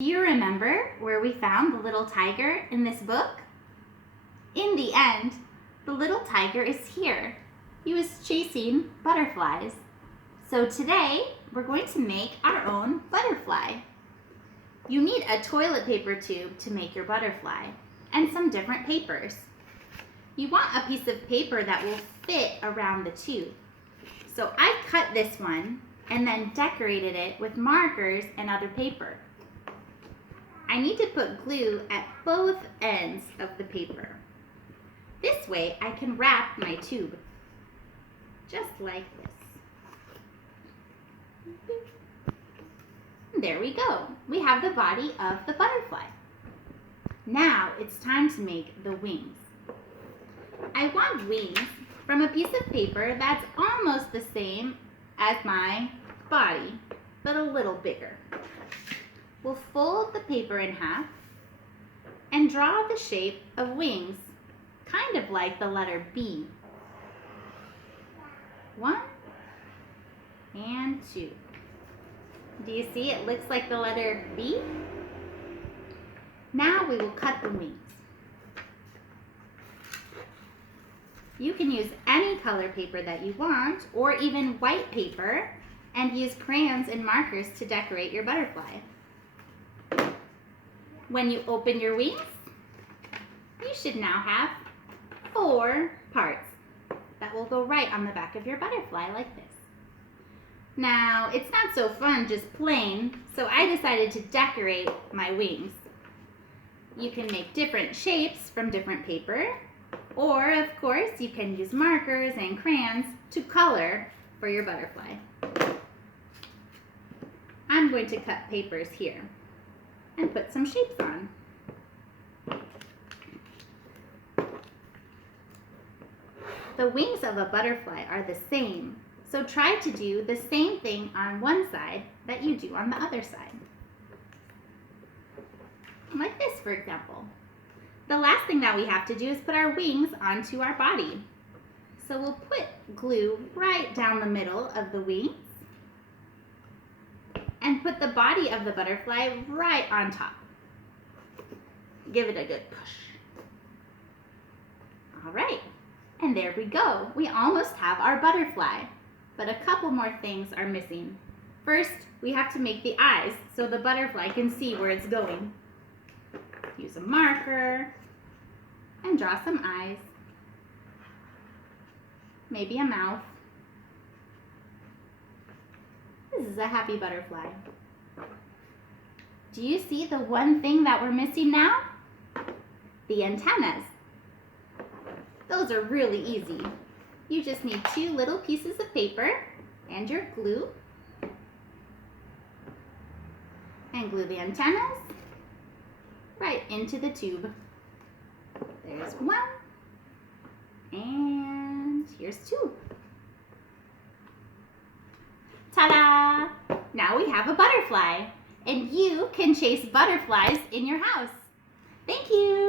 Do you remember where we found the little tiger in this book? In the end, the little tiger is here. He was chasing butterflies. So today, we're going to make our own butterfly. You need a toilet paper tube to make your butterfly and some different papers. You want a piece of paper that will fit around the tube. So I cut this one and then decorated it with markers and other paper. I need to put glue at both ends of the paper. This way I can wrap my tube, just like this. There we go. We have the body of the butterfly. Now it's time to make the wings. I want wings from a piece of paper that's almost the same as my body, but a little bigger. We'll fold the paper in half and draw the shape of wings, kind of like the letter B. 1 and 2. Do you see it looks like the letter B? Now we will cut the wings. You can use any color paper that you want, or even white paper, and use crayons and markers to decorate your butterfly. When you open your wings, you should now have 4 parts that will go right on the back of your butterfly like this. Now, it's not so fun just plain, so I decided to decorate my wings. You can make different shapes from different paper, or of course you can use markers and crayons to color for your butterfly. I'm going to cut papers here and put some shapes on. The wings of a butterfly are the same, so try to do the same thing on one side that you do on the other side. Like this, for example. The last thing that we have to do is put our wings onto our body. So we'll put glue right down the middle of the wings and put the body of the butterfly right on top. Give it a good push. All right, and there we go. We almost have our butterfly, but a couple more things are missing. First, we have to make the eyes so the butterfly can see where it's going. Use a marker and draw some eyes, maybe a mouth. This is a happy butterfly. Do you see the one thing that we're missing now? The antennas. Those are really easy. You just need 2 little pieces of paper and your glue, and glue the antennas right into the tube. There's 1, and here's 2. Ta-da! Now we have a butterfly, and you can chase butterflies in your house. Thank you!